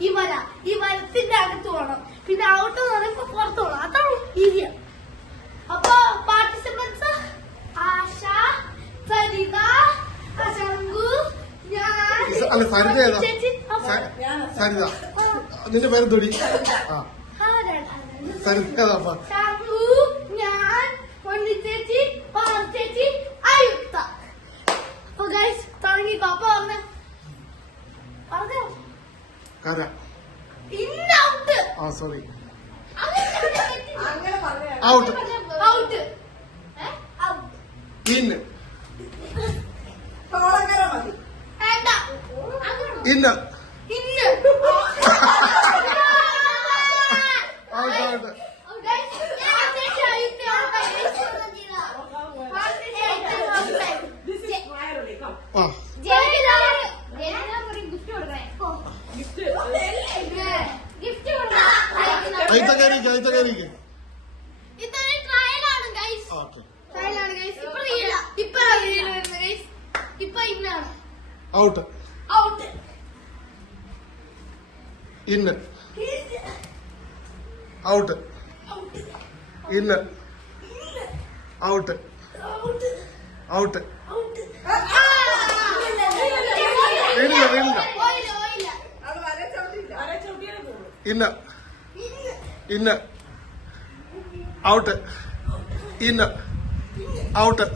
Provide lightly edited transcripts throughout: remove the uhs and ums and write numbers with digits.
ഈ വരത്തിന്റെ അകത്ത് പോകണം. പിന്നെ ഔട്ട് എന്ന് പറയുമ്പോ പുറത്ത് പോകണം. അതാണ് ഈസിയ. അപ്പൊ പാർട്ടിസിപ്പൻസ് ആശ, സരിത, ശങ്കു, ഞാൻ, സരിത. നിന്റെ പേര് തൊടി. ശങ്കു, ഞാൻ, ചേച്ചി, ചേച്ചി, അയുക്ത. അപ്പൊ ഗൈസ് തുടങ്ങിക്കോ. അപ്പൊ പറഞ്ഞോ സോറി ഔട്ട് ഇൻ ഇന്ന് ഔട്ട് ഇന്ന് ഔട്ട് ഇന്ന് ഔട്ട് ഔട്ട് വീടില്ല വീടില്ല ഇന്ന് ഇന്ന് ഔട്ട് ഇന്ന് ഔട്ട്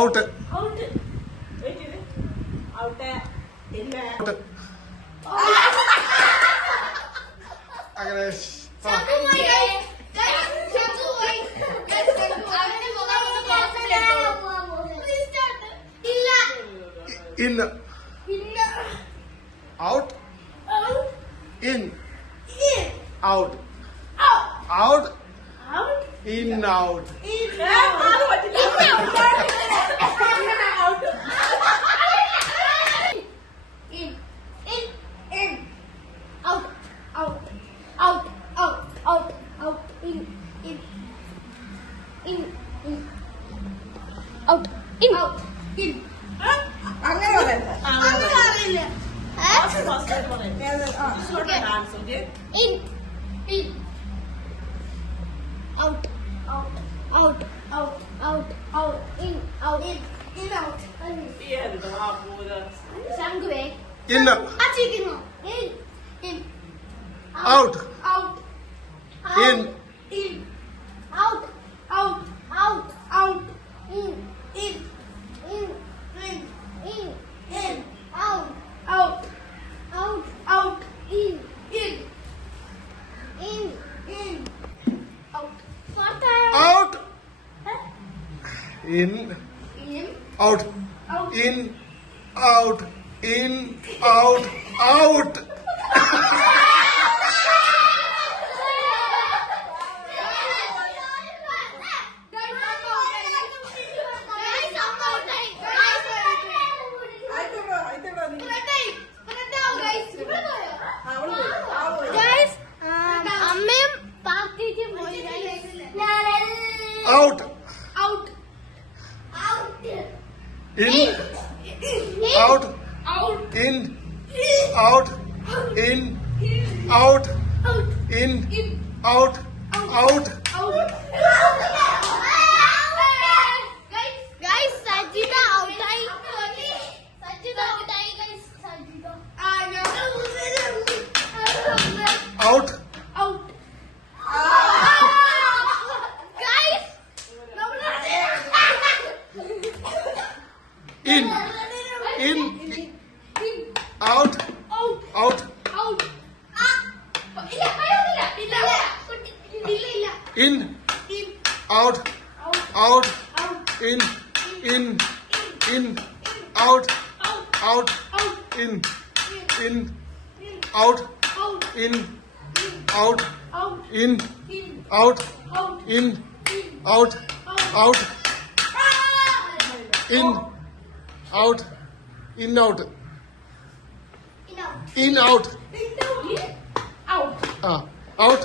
ഔട്ട് അങ്ങനെ ഇന്ന് out in out out in out out out in out out out out in out out out out in out out in out in out in out out out out in out in out in out in out out guys Sajida out Sajida out guys Sajida out out in out out in out out in out out in out in out in out in out out in out in out in out out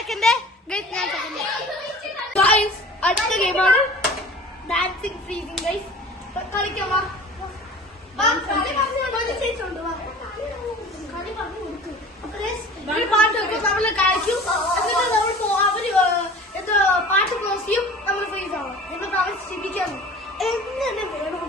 second guys. അടുത്ത ഗെയിമാണ് dancing freezing guys. കളിക്കാം വാ. ഒരു പാട്ട് വെക്കും, നമ്മള് കളിക്കും, എന്നിട്ട് നമ്മൾ അവര് എന്തോ പാട്ട് ക്ലോസ് ചെയ്യും, നമ്മൾ ഫ്രീസ് ആവും, എന്നിട്ട് അവർ ചിരിക്കാണ് എങ്ങനെ വേണം.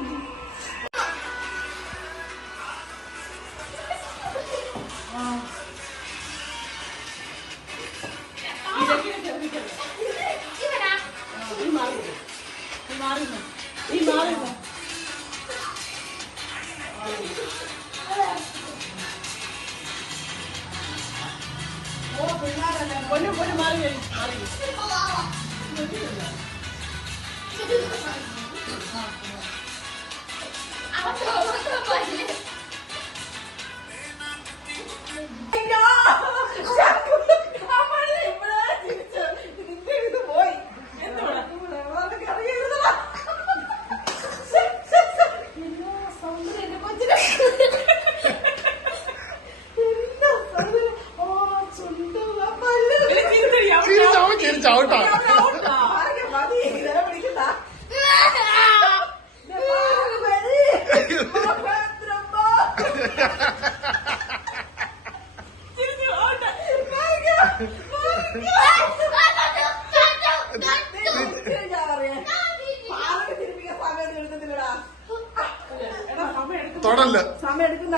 ചവിട്ടാ തൊടല്ല സമയം എടുക്കുന്ന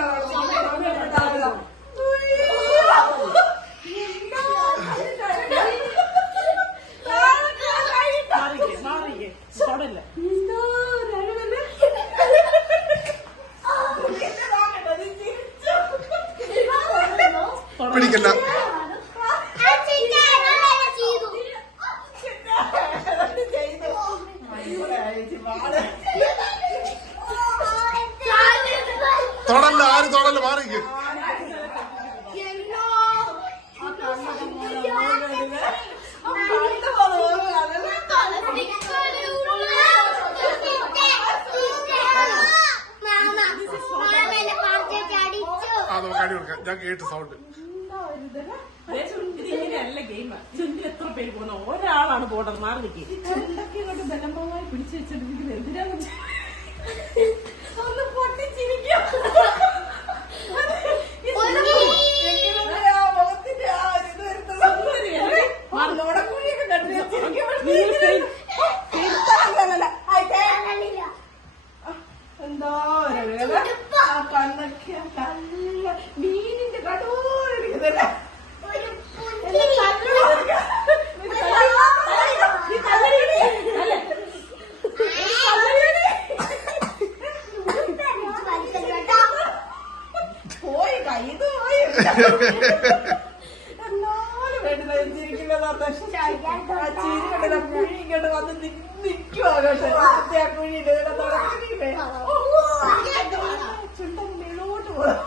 പിടിക്കല്ല. തൊടല്ല, ആരും തൊടല്ല, മാറിക്ക്. നമുക്ക് അടി കൊടുക്കാം. ഞാൻ കേട്ട് സൗണ്ട്. ഇങ്ങനെയല്ല ഗെയിം. ചുണ്ടിൽ എത്ര പേര് പോകുന്ന ഒരാളാണ് പോട്ടത്. മാറി നിൽക്കി ചുണ്ടൊക്കെ ഇങ്ങോട്ട് ബലമായി പിടിച്ചു വെച്ചിട്ടിരിക്കുന്നത് എന്തിനാണ് ഒന്ന് പൊട്ടിച്ചിരിക്കും. എന്തോ കണ്ണൊക്കെ നല്ല മീനിന്റെ കടൂരിക്കുന്നില്ല. പോയി കയ്യത് പോയി എന്നാലും വേണ്ടി നെഞ്ചിരിക്കുന്നത് ചിരി കണ്ടില്ല. കുഴി ഇങ്ങോട്ട് വന്ന് നിൽക്കുവാകട്ടെ. കുഴിയില് ചുണ്ടൻ മേലോട്ട് പോകും.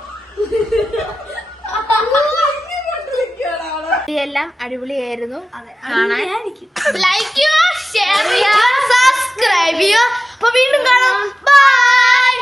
ഇതെല്ലാം അടിപൊളിയായിരുന്നു കാണാൻ. ലൈക്ക് ചെയ്യുക, ഷെയർ ചെയ്യുക, സബ്സ്ക്രൈബ് ചെയ്യുക. അപ്പൊ വീണ്ടും കാണാം. ബൈ.